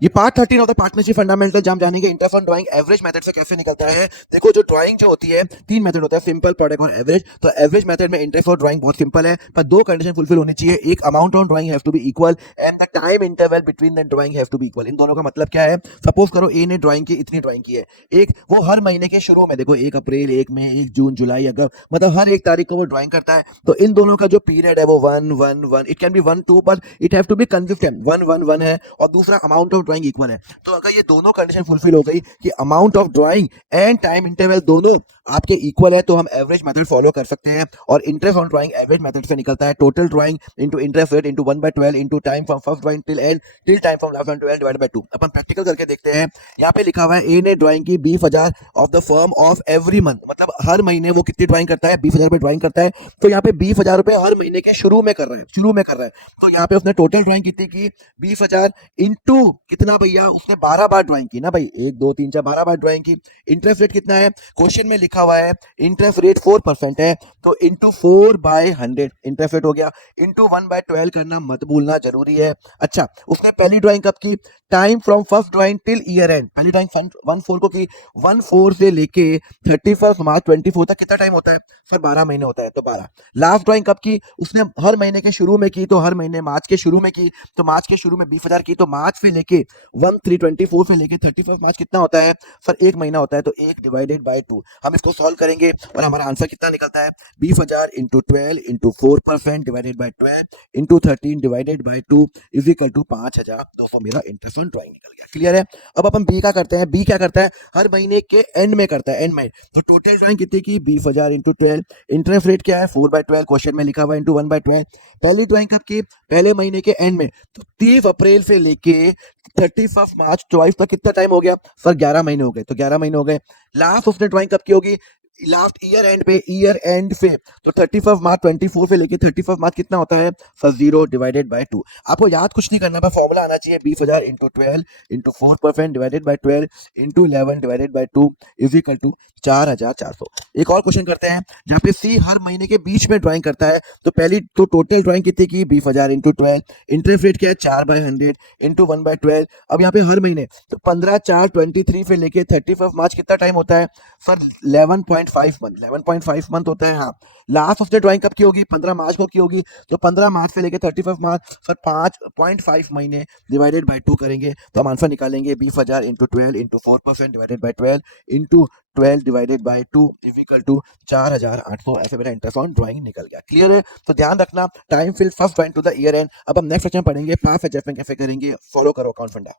ये part 13 of the partnership fundamental जब हम जानेंगे interest on drawing average method से कैसे निकलता है। देखो जो ड्राइंग जो होती है तीन मेथड होता है, सिंपल, प्रोडक्ट और एवरेज। तो एवरेज मेथड में इंटरेस्ट और ड्राइंग बहुत सिंपल है, पर दो कंडीशन फुलफिल होनी चाहिए। एक, amount on drawing have to be equal and the time interval between the drawing have to be equal. इन दोनों का मतलब क्या है? सपोज करो ए ने ड्राइंग की इतनी ड्राइंग की है, एक वो हर महीने के शुरू में, देखो 1 अप्रैल, 1 मई, 1 जून, जुलाई, अगस्त, मतलब हर एक तारीख को वो ड्राइंग करता है। तो इन दोनों का जो पीरियड है वो 1 1 1, it can be 1 2, but it have to be consistent. 1 1 1 है और दूसरा अमाउंट ऑफ ड्राइंग इक्वल है। तो अगर ये दोनों कंडीशन फुलफिल हो गई कि amount of drawing and time interval दोनों आपके इक्वल है, तो हम एवरेज मेथड फॉलो कर सकते हैं। और interest on drawing average method से निकलता है total drawing into interest rate into 1/12 into time from first drawing till end till time from last drawing to end divided by 2। अपन प्रैक्टिकल करके देखते हैं। यहाँ पे लिखा हुआ है ए ने ड्राइंग की 20,000 of the firm of every month, मतलब हर महीने वो कितनी ड्राइंग करता है? 20,000 रुपए ड्राइंग करता है। तो यहाँ पे 20,000 रुपए हर महीने के शुरू में कर रहा है, शुरू में कर रहा है। तो यहाँ पे उसने टोटल ड्राइंग कितनी की? 20,000 इंटू कितना भैया? उसने 12 बार ड्राइंग की ना भाई, 1 2 3 4 12 बार ड्राइंग की। इंटरेस्ट रेट कितना है? क्वेश्चन में लिखा हुआ है इंटरेस्ट रेट 4% है, तो इंटू 4/100 इंटरेस्ट रेट हो गया। इंटू 1/12 करना मत भूलना, जरूरी है। अच्छा, उसने पहली ड्राइंग कब की? Time from first drawing till year and, पहली ड्राइंग 1/4 को की। 1/4 से लेके 31 मार्च 24 तक कितना टाइम होता है सर? 12 महीने होता है, तो 12। लास्ट ड्राइंग कब की? उसने हर महीने के शुरू में की, तो हर महीने मार्च के शुरू में की। तो मार्च के शुरू में 20,000 की, तो मार्च से लेके 1/3/24 से लेके 31 मार्च कितना होता है सर? एक महीना होता है, तो 1 डिवाइडेड बाय 2। हम इसको सॉल्व करेंगे और हमारा आंसर कितना निकलता है? 20,000 into 12 into 4% divided by 12 into 13 divided by 2 is equal to 5,200। मेरा इंटरेस्ट ऑन ड्राइंग निकल गया। क्लियर है? अब अपन बी का करते हैं। बी क्या करता है? हर महीने के एंड में करता है, एंड में। तो टोटल ड्राइंग कितनी की? 20,000 इंटू 12। इंटरेस्ट रेट क्या है? 4/12, क्वेश्चन में लिखा हुआ इंटू 1/12। पहली ड्राइंग कब की? पहले महीने के एंड में, तो 30 अप्रैल से लेके 31 मार्च 24 तक कितना टाइम हो गया सर? 11 महीने हो गए, तो 11 महीने हो गए। लास्ट उसने ड्राइंग कब की होगी? लास्ट ईयर एंड पे, ईयर एंड पे, तो 31 मार्च 24 से लेके 31 मार्च कितना होता है सर? 0 divided by 2। आपको याद कुछ नहीं करना, बस फॉर्मूला आना चाहिए। 20,000 into 12 into 4% divided by 12 into 11 divided by 2 is equal to 4,400। एक और क्वेश्चन करते हैं जहाँ पे सी हर महीने के बीच में ड्राइंग करता है। तो पहली तो टोटल ड्राइंग कितनी की? 20,000 इंटू 12। इंटरेस्ट रेट क्या है? 4/100 इंटू 1/12। अब यहाँ पे हर महीने, तो 15/4/23 से लेके 31 मार्च कितना टाइम होता है सर? 11.5 मंथ, 11.5 मंथ होता है। हाँ, लास्ट ऑफ द ड्राइंग कब की होगी? 15 मार्च को की होगी। तो 15 मार्च से लेके 31 मार्च सर 5.5 महीने डिवाइडेड बाय 2 करेंगे, तो हम आंसर निकालेंगे 20,000 into 12 into 4% divided by 12 into 12 divided by 2 is equal to 4,800। ऐसे मेरा इंटरेस्ट ऑन ड्राइंग निकल गया। क्लियर है? तो ध्यान रखना, time fill first drawing to the year end. अब हम नेक्स्ट सेक्शन पढ़ेंगे पास एडजस्टमेंट कैसे करेंगे। फॉलो करो अकाउंट फंडा।